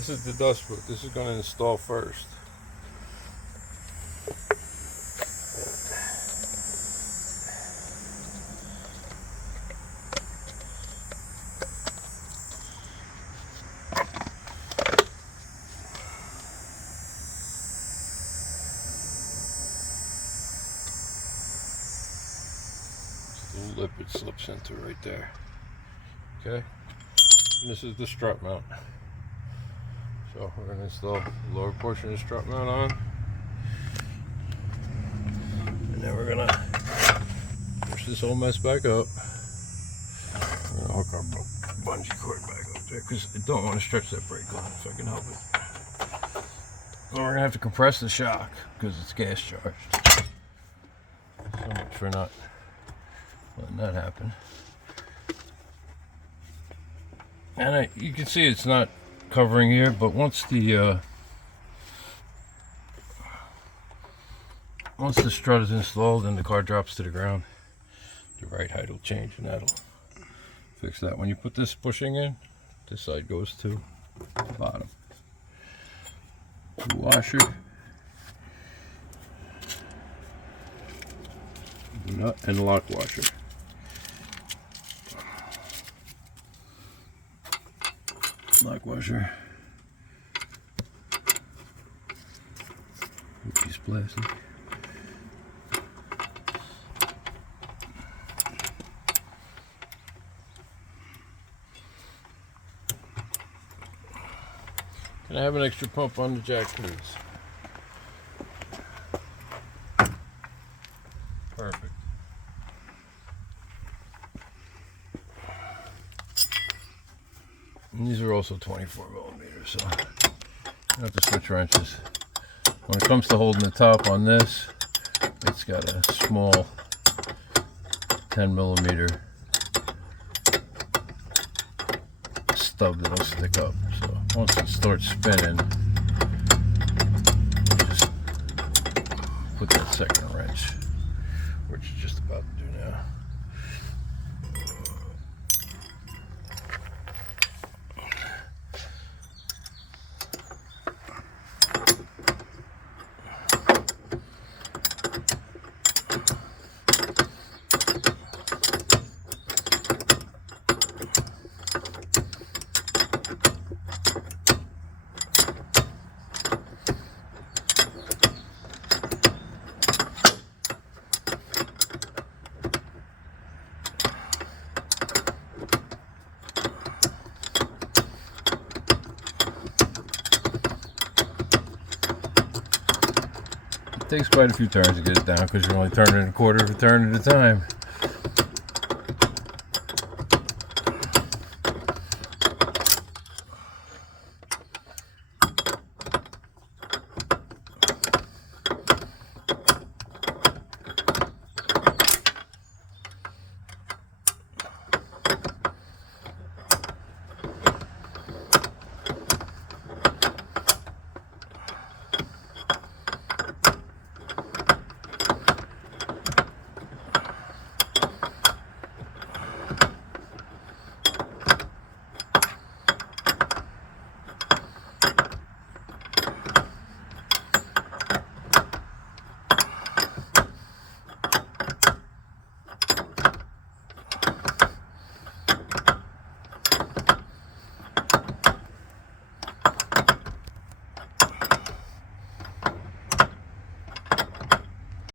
This is the dust boot. This is going to install first. The lip it slips into right there. Okay, and this is the strut mount. So we're going to install the lower portion of the strut mount on, and then we're going to push this whole mess back up. We're going to hook our bungee cord back up there because I don't want to stretch that brake line if I can help it. And we're going to have to compress the shock because it's gas charged. So much for not letting that happen. And you can see it's not covering here, but once the strut is installed and the car drops to the ground, the right height will change, and that'll fix that. When you put this bushing in, this side goes to the bottom. The washer, nut and lock washer. Lock washer, piece of plastic. Can I have an extra pump on the jack, please? Perfect. And these are also 24 millimeters, so you have to switch wrenches. When it comes to holding the top on this, it's got a small 10 millimeter stub that'll stick up. So once it starts spinning, just put that second wrench, which is just about to do now. It takes quite a few turns to get it down because you're only turning it a quarter of a turn at a time.